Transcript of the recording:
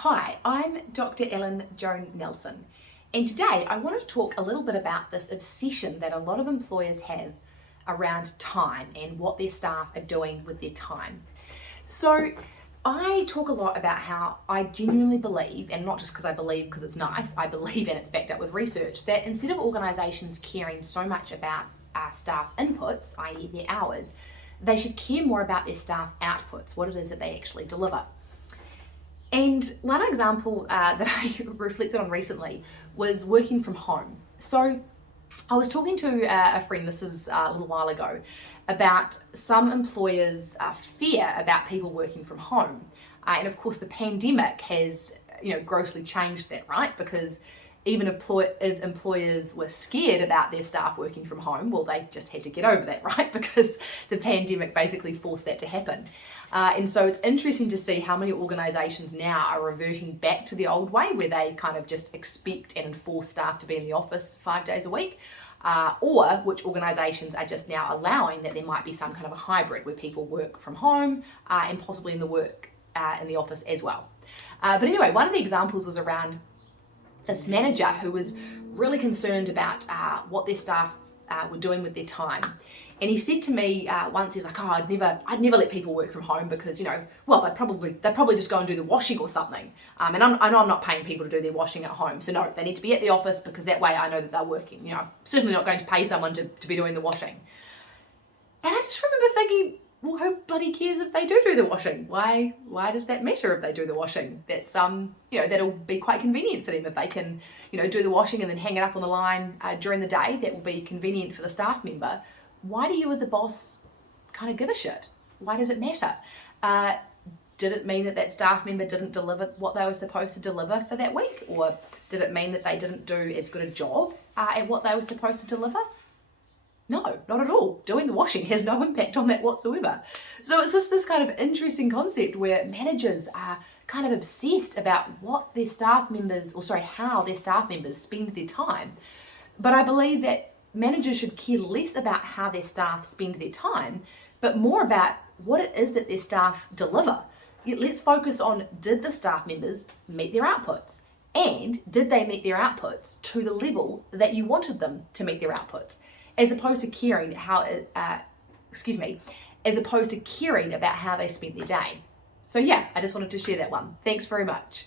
Hi, I'm Dr. Joan Nelson, and today I wanted to talk a little bit about this obsession that a lot of employers have around time and what their staff are doing with their time. So I talk a lot about how I genuinely believe, and not just because I believe because it's nice, I believe and it's backed up with research, that instead of organisations caring so much about staff inputs, i.e. their hours, they should care more about their staff outputs, what it is that they actually deliver. And one example that I reflected on recently was working from home. So I was talking to a friend, this is a little while ago, about some employers' fear about people working from home. And of course the pandemic has grossly changed that, right? Because even if employers were scared about their staff working from home, well, they just had to get over that, right? Because the pandemic basically forced that to happen. And so it's interesting to see how many organisations now are reverting back to the old way where they kind of just expect and enforce staff to be in the office 5 days a week, or which organisations are just now allowing that there might be some kind of a hybrid where people work from home and possibly in the office as well. But anyway, one of the examples was around this manager who was really concerned about what their staff were doing with their time. And he said to me once, he's like, I'd never let people work from home because, well, they'd probably just go and do the washing or something. And I know I'm not paying people to do their washing at home. So no, they need to be at the office because that way I know that they're working. I'm certainly not going to pay someone to be doing the washing. And I just remember thinking, well, who bloody cares if they do the washing? Why does that matter if they do the washing? That's that'll be quite convenient for them if they can, do the washing and then hang it up on the line during the day. That will be convenient for the staff member. Why do you as a boss kind of give a shit? Why does it matter? Did it mean that staff member didn't deliver what they were supposed to deliver for that week? Or did it mean that they didn't do as good a job at what they were supposed to deliver? No, not at all. Doing the washing has no impact on that whatsoever. So it's just this kind of interesting concept where managers are kind of obsessed about how their staff members spend their time. But I believe that managers should care less about how their staff spend their time, but more about what it is that their staff deliver. Let's focus on, did the staff members meet their outputs? And did they meet their outputs to the level that you wanted them to meet their outputs? As opposed to caring about how they spent their day. So yeah, I just wanted to share that one. Thanks very much.